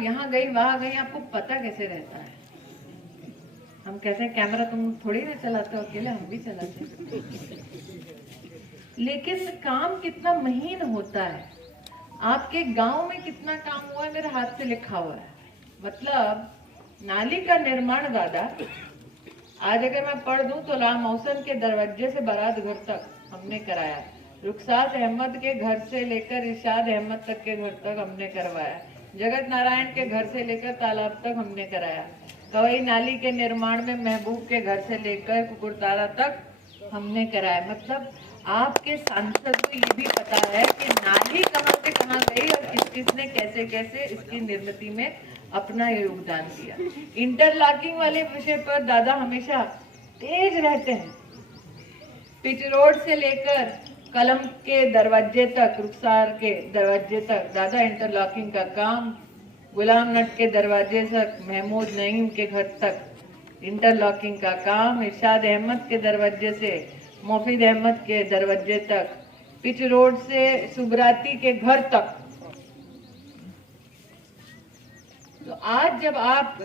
आप यहाँ गई वहां गई, आपको पता कैसे रहता है? हम कहते हैं कैमरा तुम थोड़ी ना चलाते हो अकेले, हम भी चलाते हैं। लेकिन काम कितना महीन होता है। आपके गांव में कितना काम हुआ है मेरे हाथ से लिखा हुआ है। मतलब नाली का निर्माण दादा, आज अगर मैं पढ़ दूं तो लाल मौसम के दरवाजे से बारात घर तक हमने कराया। रुखसात अहमद के घर से लेकर इरशाद अहमद तक के घर तक हमने करवाया। जगत नारायण के घर से लेकर तालाब तक हमने कराया। कवई नाली के निर्माण में महबूब के घर से लेकर कुकुरतारा तक हमने कराया। मतलब आपके सांसद को ये भी पता है कि नाली कहाँ से कहाँ गई और किस किसने कैसे कैसे इसकी निर्मित में अपना योगदान दिया। इंटरलॉकिंग वाले विषय पर दादा हमेशा तेज रहते हैं। पिच रोड से लेकर कलम के दरवाजे तक, रुखसार के दरवाजे तक दादा इंटरलॉकिंग का काम, गुलाम नट के दरवाजे तक महमूद नईम के घर तक इंटरलॉकिंग का काम, इरशाद अहमद के दरवाजे से मोफिद अहमद के दरवाजे तक, पिच रोड से सुबराती के घर तक। तो आज जब आप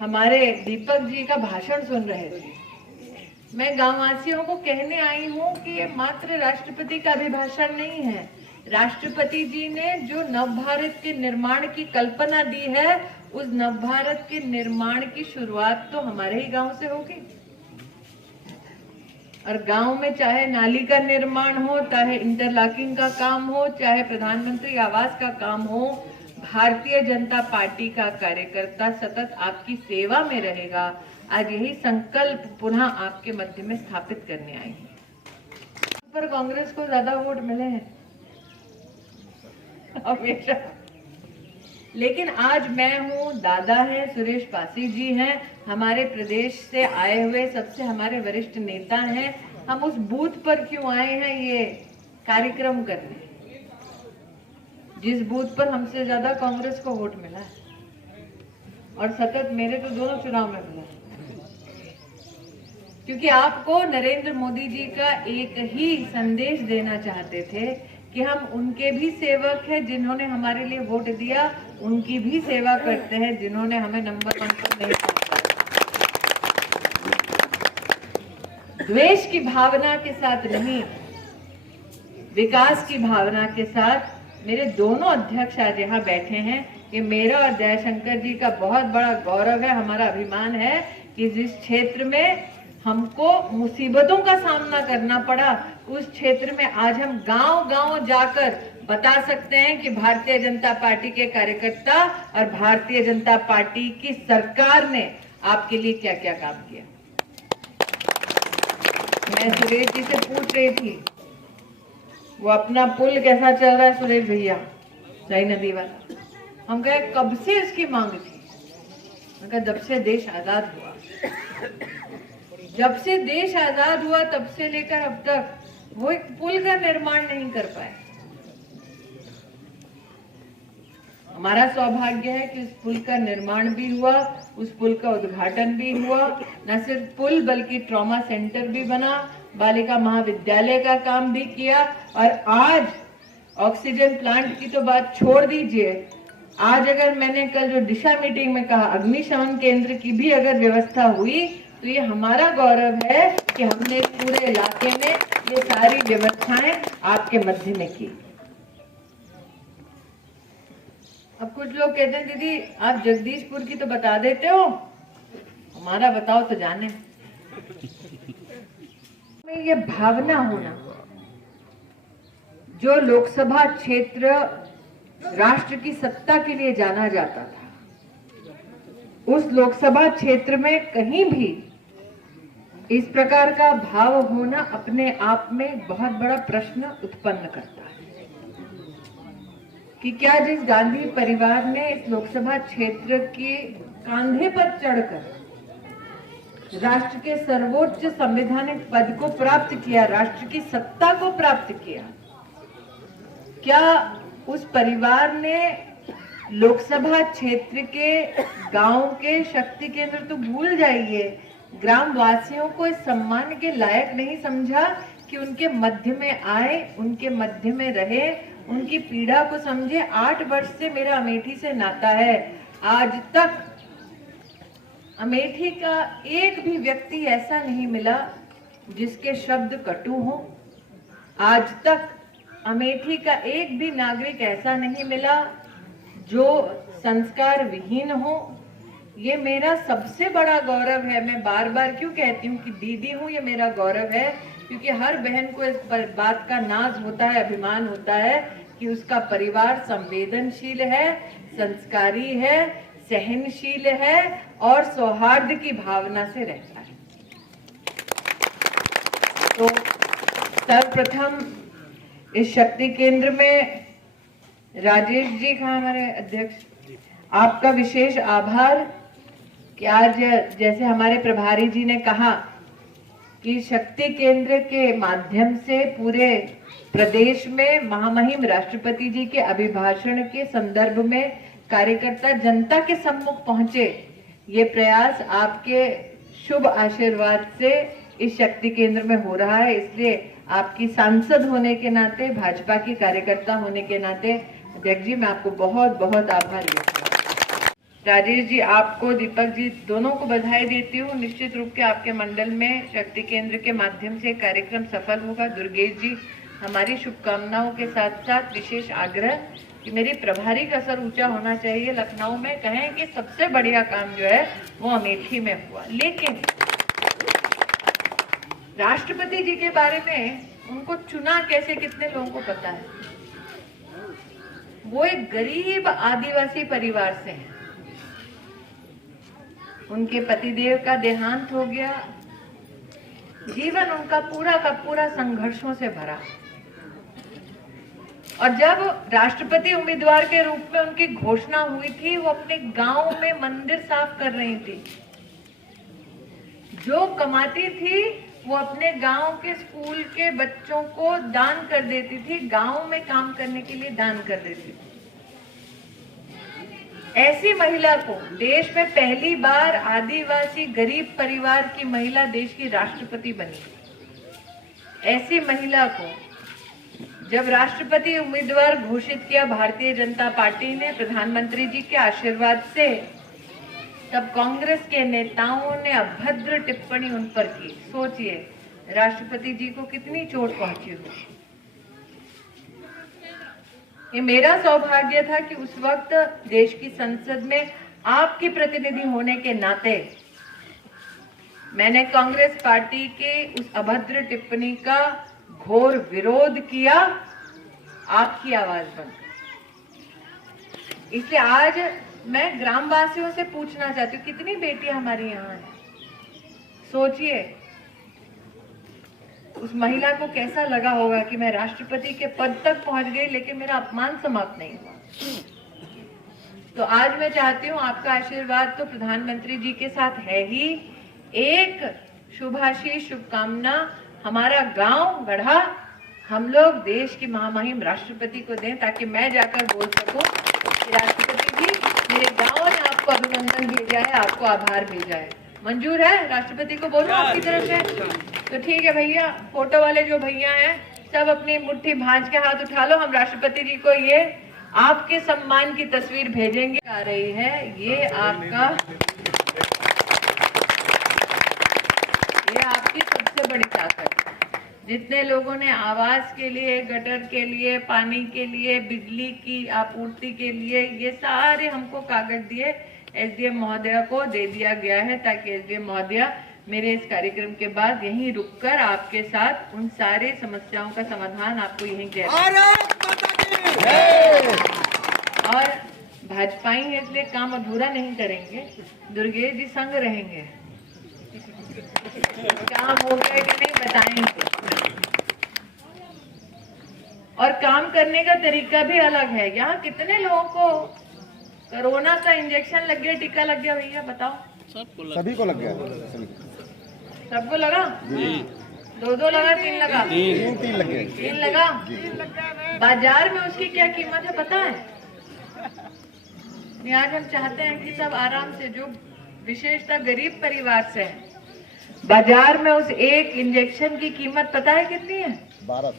हमारे दीपक जी का भाषण सुन रहे थे, मैं गांववासियों को कहने आई हूं कि ये मात्र राष्ट्रपति का अभिभाषण नहीं है। राष्ट्रपति जी ने जो नव भारत के निर्माण की कल्पना दी है, उस नव भारत के निर्माण की शुरुआत तो हमारे ही गांव से होगी। और गांव में चाहे नाली का निर्माण हो, चाहे इंटरलॉकिंग का काम हो, चाहे प्रधानमंत्री आवास का काम हो, भारतीय जनता पार्टी का कार्यकर्ता सतत आपकी सेवा में रहेगा। आज यही संकल्प पुनः आपके मध्य में स्थापित करने आई है। पर कांग्रेस को ज्यादा वोट मिले हैं हमेशा। लेकिन आज मैं हूँ, दादा है, सुरेश पासी जी हैं, हमारे प्रदेश से आए हुए सबसे हमारे वरिष्ठ नेता हैं। हम उस बूथ पर क्यों आए हैं ये कार्यक्रम करने, जिस बूथ पर हमसे ज्यादा कांग्रेस को वोट मिला है और सतत मेरे तो दोनों चुनाव में मिला है। क्योंकि आपको नरेंद्र मोदी जी का एक ही संदेश देना चाहते थे कि हम उनके भी सेवक हैं जिन्होंने हमारे लिए वोट दिया, उनकी भी सेवा करते हैं जिन्होंने हमें नंबर 1 पर नहीं पहुंचाया। द्वेष की भावना के साथ नहीं, विकास की भावना के साथ मेरे दोनों अध्यक्ष आज यहाँ बैठे हैं। कि मेरा और जयशंकर जी का बहुत बड़ा गौरव है, हमारा अभिमान है कि जिस क्षेत्र में हमको मुसीबतों का सामना करना पड़ा, उस क्षेत्र में आज हम गांव-गांव जाकर बता सकते हैं कि भारतीय जनता पार्टी के कार्यकर्ता और भारतीय जनता पार्टी की सरकार ने आपके लिए क्या-क्या काम किया। मैं सुरेश जी से पूछ रही थी, वो अपना पुल कैसा चल रहा है सुरेश भैया, सही नदी वाला। हम कहे कब से इसकी मांग थी? मैं कहा जब से देश आजाद हुआ। जब से देश आजाद हुआ तब से लेकर अब तक वो एक पुल का निर्माण नहीं कर पाए। हमारा सौभाग्य है कि उस पुल का निर्माण भी हुआ, उस पुल का उद्घाटन भी हुआ। न सिर्फ पुल बल्कि ट्रॉमा सेंटर भी बना, बालिका महाविद्यालय का काम भी किया। और आज ऑक्सीजन प्लांट की तो बात छोड़ दीजिए, आज अगर मैंने कल जो दिशा मीटिंग में कहा अग्निशमन केंद्र की भी अगर व्यवस्था हुई तो ये हमारा गौरव है कि हमने पूरे इलाके में ये सारी व्यवस्थाएं आपके मध्य में की। अब कुछ लोग कहते हैं दीदी आप जगदीशपुर की तो बता देते हो, हमारा बताओ तो जाने। में ये भावना होना, जो लोकसभा क्षेत्र राष्ट्र की सत्ता के लिए जाना जाता था, उस लोकसभा क्षेत्र में कहीं भी इस प्रकार का भाव होना अपने आप में बहुत बड़ा प्रश्न उत्पन्न करता है कि क्या जिस गांधी परिवार ने इस लोकसभा क्षेत्र के कांधे पर चढ़कर राष्ट्र के सर्वोच्च संवैधानिक पद को प्राप्त किया, राष्ट्र की सत्ता को प्राप्त किया, क्या उस परिवार ने लोकसभा क्षेत्र के गांव के शक्ति केंद्र तो भूल जाइए, ग्राम वासियों को इस सम्मान के लायक नहीं समझा कि उनके मध्य में आए, उनके मध्य में रहे, उनकी पीड़ा को समझे। 8 वर्ष से मेरा अमेठी से नाता है। आज तक अमेठी का एक भी व्यक्ति ऐसा नहीं मिला जिसके शब्द कटु हो। आज तक अमेठी का एक भी नागरिक ऐसा नहीं मिला जो संस्कार विहीन हो। ये मेरा सबसे बड़ा गौरव है। मैं बार बार क्यों कहती हूँ कि दीदी हूँ, ये मेरा गौरव है, क्योंकि हर बहन को इस बात का नाज होता है, अभिमान होता है कि उसका परिवार संवेदनशील है, संस्कारी है, सहनशील है और सौहार्द की भावना से रहता है। तो सर्वप्रथम इस शक्ति केंद्र में राजेश जी का, हमारे अध्यक्ष, आपका विशेष आभार कि आज जैसे हमारे प्रभारी जी ने कहा कि शक्ति केंद्र के माध्यम से पूरे प्रदेश में महामहिम राष्ट्रपति जी के अभिभाषण के संदर्भ में कार्यकर्ता जनता के सम्मुख पहुंचे। ये प्रयास आपके शुभ आशीर्वाद से इस शक्ति केंद्र में हो रहा है। इसलिए आपकी सांसद होने के नाते, भाजपा की कार्यकर्ता होने के नाते अध्यक्ष जी, मैं आपको बहुत बहुत आभारी हूँ। राजेश जी, आपको, दीपक जी, दोनों को बधाई देती हूँ। निश्चित रूप से आपके मंडल में शक्ति केंद्र के माध्यम से कार्यक्रम सफल होगा। दुर्गेश जी, हमारी शुभकामनाओं के साथ साथ विशेष आग्रह कि मेरी प्रभारी का सर ऊंचा होना चाहिए। लखनऊ में कहें कि सबसे बढ़िया काम जो है वो अमेठी में हुआ, लेकिन राष्ट्रपति जी के बारे में उनको चुना कैसे, कितने लोगों को पता है? वो एक गरीब आदिवासी परिवार से हैं। उनके पतिदेव का देहांत हो गया। जीवन उनका पूरा का पूरा संघर्षों से भरा। और जब राष्ट्रपति उम्मीदवार के रूप में उनकी घोषणा हुई थी, वो अपने गांव में मंदिर साफ कर रही थी। जो कमाती थी वो अपने गांव के स्कूल के बच्चों को दान कर देती थी, गांव में काम करने के लिए दान कर देती थी। ऐसी महिला को देश में पहली बार आदिवासी गरीब परिवार की महिला देश की राष्ट्रपति बनी। ऐसी महिला को जब राष्ट्रपति उम्मीदवार घोषित किया भारतीय जनता पार्टी ने प्रधानमंत्री जी के आशीर्वाद से, तब कांग्रेस के नेताओं ने अभद्र टिप्पणी उन पर की। सोचिए राष्ट्रपति जी को कितनी चोट पहुंची हो। ये मेरा सौभाग्य था कि उस वक्त देश की संसद में आपकी प्रतिनिधि होने के नाते मैंने कांग्रेस पार्टी के उस अभद्र टिप्पणी का घोर विरोध किया, आपकी आवाज बनकर। इसलिए आज मैं ग्रामवासियों से पूछना चाहती हूँ, कितनी बेटियां हमारी यहाँ हैं? सोचिए उस महिला को कैसा लगा होगा कि मैं राष्ट्रपति के पद तक पहुंच गई, लेकिन मेरा अपमान समाप्त नहीं हुआ। तो आज मैं चाहती हूँ, आपका आशीर्वाद तो प्रधानमंत्री जी के साथ है ही, एक शुभाशीष शुभकामना हमारा गांव गढ़ा हम लोग देश की महामहिम राष्ट्रपति को दें, ताकि मैं जाकर बोल सकूं कि राष्ट्रपति जी, मेरे गांव ने आपको अभिनंदन भेजा है, आपको आभार भेजा है। मंजूर है? राष्ट्रपति को बोलो आपकी तरफ से। तो ठीक है भैया, फोटो वाले जो भैया हैं सब अपनी मुट्ठी भांज के हाथ उठा लो। हम राष्ट्रपति जी को ये आपके सम्मान की तस्वीर भेजेंगे। आ रही है ये आपकी सबसे बड़ी ताकत। जितने लोगों ने आवास के लिए, गटर के लिए, पानी के लिए, बिजली की आपूर्ति के लिए, ये सारे हमको कागज दिए, एसडीएम महोदया को दे दिया गया है, ताकि एसडीएम महोदया मेरे इस कार्यक्रम के बाद यहीं रुककर आपके साथ उन सारे समस्याओं का समाधान आपको यहीं दे। और भाजपाई है इसलिए काम अधूरा नहीं करेंगे, दुर्गेश जी संग रहेंगे, काम हो गया कि नहीं बताएंगे। और काम करने का तरीका भी अलग है। यहाँ कितने लोगों को कोरोना का इंजेक्शन लग गया, टीका लग गया भैया बताओ? सभी को लग गया। सबको लगा? 2 लगा, 3 लगा? 3 लग गए। 3 लगा? बाजार में उसकी क्या कीमत है पता है? आज हम चाहते हैं कि सब आराम से, जो विशेषता गरीब परिवार से है, बाजार में उस एक इंजेक्शन की कीमत पता है कितनी है? 12।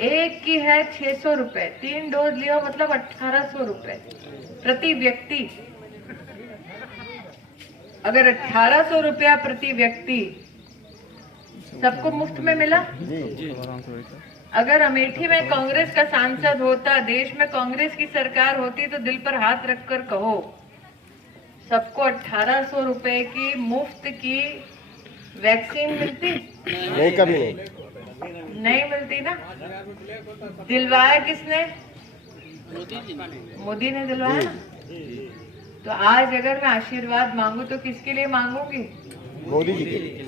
एक की है 600 रुपए, 3 डोज लिया मतलब 1800 रुपए प्रति व्यक्ति। अगर 1800 रुपया प्रति व्यक्ति सबको मुफ्त में मिला, अगर अमेठी में कांग्रेस का सांसद होता, देश में कांग्रेस की सरकार होती, तो दिल पर हाथ रखकर कहो सबको 1800 रुपए की मुफ्त की वैक्सीन मिलती? नहीं, कभी नहीं। नहीं मिलती ना। दिलवाया किसने? मोदी ने दिलवाया ना। तो आज अगर मैं आशीर्वाद मांगू तो किसके लिए मांगूंगी? मोदी जी के लिए।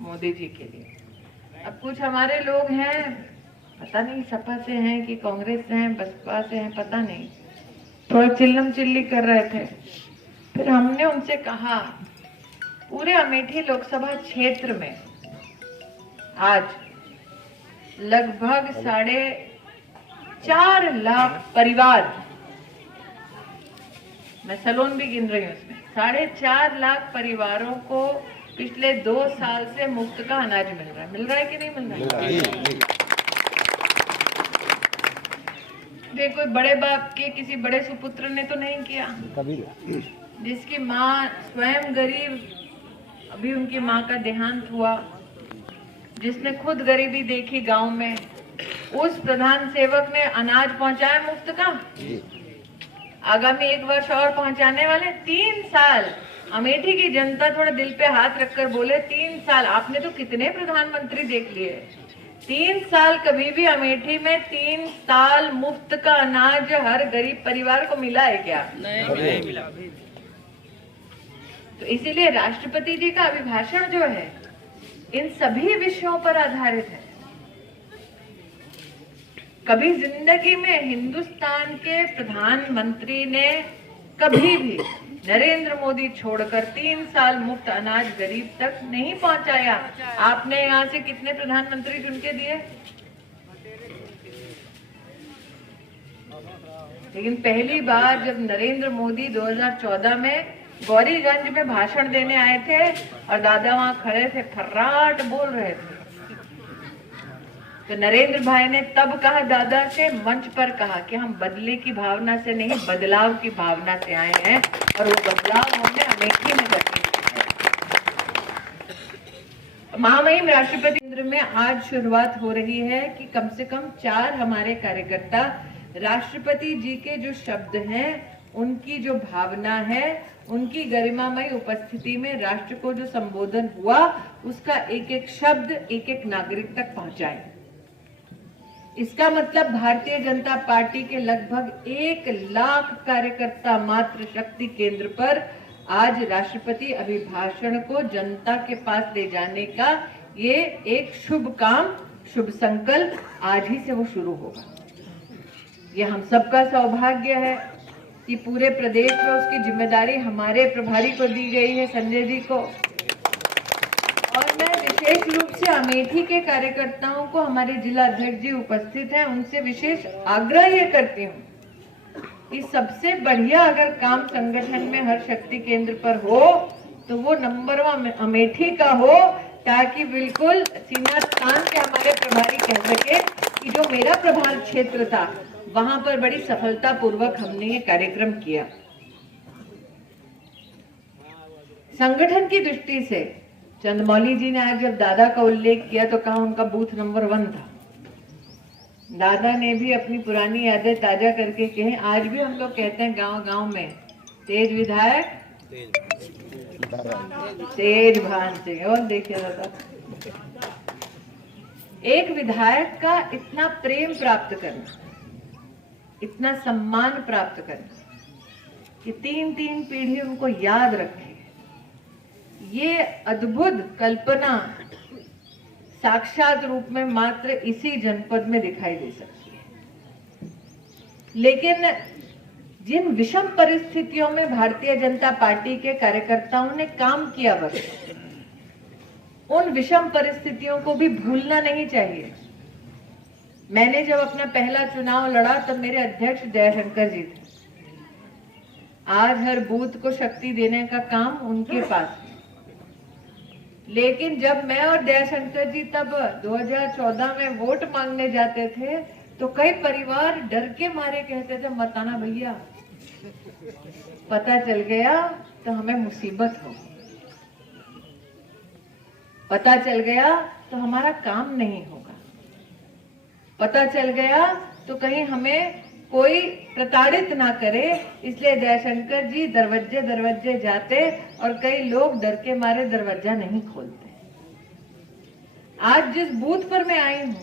मोदी जी के लिए। अब कुछ हमारे लोग हैं, पता नहीं सपा से हैं कि कांग्रेस से हैं, बसपा से हैं, पता नहीं, थोड़ा चिल्लम चिल्ली कर रहे थे। फिर हमने उनसे कहा पूरे अमेठी लोकसभा क्षेत्र में आज लगभग 4.5 लाख परिवार, मैं सलोन भी गिन रही हूँ उसमें, 4.5 लाख परिवारों को पिछले 2 साल से मुफ्त का अनाज मिल रहा है। मिल रहा है कि नहीं मिल रहा है? ये कोई बड़े बाप के किसी बड़े सुपुत्र ने तो नहीं किया, कभी नहीं। जिसकी माँ स्वयं गरीब, अभी उनकी माँ का देहांत हुआ, जिसने खुद गरीबी देखी गांव में, उस प्रधान सेवक ने अनाज पहुंचाया मुफ्त का। आगामी 1 वर्ष और पहुंचाने वाले। 3 साल अमेठी की जनता थोड़ा दिल पे हाथ रखकर बोले, 3 साल आपने तो कितने प्रधानमंत्री देख लिए, 3 साल कभी भी अमेठी में 3 साल मुफ्त का अनाज हर गरीब परिवार को मिला है क्या? नहीं मिला। तो इसीलिए राष्ट्रपति जी का अभिभाषण जो है इन सभी विषयों पर आधारित है। कभी जिंदगी में हिंदुस्तान के प्रधानमंत्री ने कभी भी नरेंद्र मोदी छोड़कर 3 साल मुफ्त अनाज गरीब तक नहीं पहुंचाया। आपने यहाँ से कितने प्रधानमंत्री चुन के दिए? लेकिन पहली बार जब नरेंद्र मोदी 2014 में गौरीगंज में भाषण देने आए थे और दादा वहां खड़े थे, फर्राट बोल रहे थे, तो नरेंद्र भाई ने तब कहा दादा से, मंच पर कहा कि हम बदले की भावना से नहीं, बदलाव की भावना से आए हैं और वो बदलाव हमने अमेठी में करके किया। महामहिम राष्ट्रपति केंद्र में आज शुरुआत हो रही है कि कम से कम 4 हमारे कार्यकर्ता राष्ट्रपति जी के जो शब्द हैं, उनकी जो भावना है, उनकी गरिमामय उपस्थिति में राष्ट्र को जो संबोधन हुआ उसका एक एक शब्द एक एक नागरिक तक पहुंचाए। इसका मतलब भारतीय जनता पार्टी के लगभग 1 लाख कार्यकर्ता मात्र शक्ति केंद्र पर आज राष्ट्रपति अभिभाषण को जनता के पास ले जाने का ये एक शुभ काम, शुभ संकल्प आज ही से वो शुरू होगा। ये हम सबका सौभाग्य है कि पूरे प्रदेश में उसकी जिम्मेदारी हमारे प्रभारी को दी गई है, संजय जी को। और मैं विशेष रूप से अमेठी के कार्यकर्ताओं को, हमारे जिला अध्यक्ष जी उपस्थित हैं, उनसे विशेष आग्रह ये करती हूँ कि सबसे बढ़िया अगर काम संगठन में हर शक्ति केंद्र पर हो तो वो नंबर 1 अमेठी का हो, ताकि बिल्कुल सीना तान के हमारे प्रभारी कह सके कि जो मेरा प्रभार क्षेत्र था वहां पर बड़ी सफलता पूर्वक हमने ये कार्यक्रम किया। संगठन की दृष्टि से चंद्रमौली जी ने आज जब दादा का उल्लेख किया तो कहा उनका बूथ नंबर 1 था। दादा ने भी अपनी पुरानी यादें ताजा करके कहे, आज भी हम लोग कहते हैं गांव-गांव में, तेज विधायक तेज भान सिंह। और देखिए दादा, एक विधायक का इतना प्रेम प्राप्त करना, इतना सम्मान प्राप्त करना कि 3-3 पीढ़ी उनको याद रखे, ये अद्भुत कल्पना साक्षात रूप में मात्र इसी जनपद में दिखाई दे सकती है। लेकिन जिन विषम परिस्थितियों में भारतीय जनता पार्टी के कार्यकर्ताओं ने काम किया, बस उन विषम परिस्थितियों को भी भूलना नहीं चाहिए। मैंने जब अपना पहला चुनाव लड़ा तब मेरे अध्यक्ष जयशंकर जी थे। आज हर बूथ को शक्ति देने का काम उनके पास है। लेकिन जब मैं और दयाशंकर जी तब 2014 में वोट मांगने जाते थे तो कई परिवार डर के मारे कहते थे मत आना भैया, पता चल गया तो हमें मुसीबत हो, पता चल गया तो हमारा काम नहीं होगा, पता चल गया तो कहीं हमें कोई प्रताड़ित ना करे, इसलिए दयाशंकर जी दरवाजे दरवाजे जाते और कई लोग डर के मारे दरवाजा नहीं खोलते। आज जिस बूथ पर मैं आई हूँ,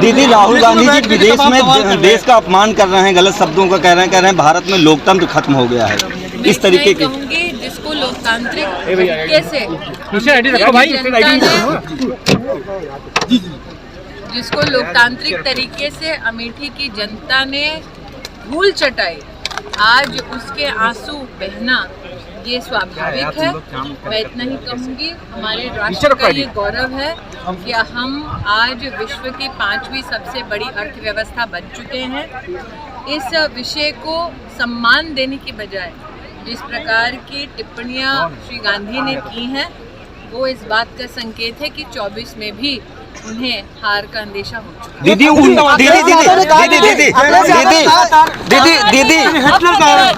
दीदी राहुल गांधी जी विदेश में देश का अपमान कर रहे हैं, गलत शब्दों का कह रहे हैं भारत में लोकतंत्र खत्म हो गया है, इस तरीके की। कहूंगी जिसको लोकतांत्रिक तरीके से अमेठी की जनता ने धूल चटाई, आज उसके आंसू बहना ये स्वाभाविक है। मैं इतना ही कहूंगी, हमारे राष्ट्र का ये गौरव है कि हम आज विश्व की 5वीं सबसे बड़ी अर्थव्यवस्था बन चुके हैं। इस विषय को सम्मान देने की बजाय जिस प्रकार की टिप्पणियां श्री गांधी ने की हैं, वो इस बात का संकेत है कि 24 में भी उन्हें हार का अंदेशा हो चुका है। दीदी धन्यवाद।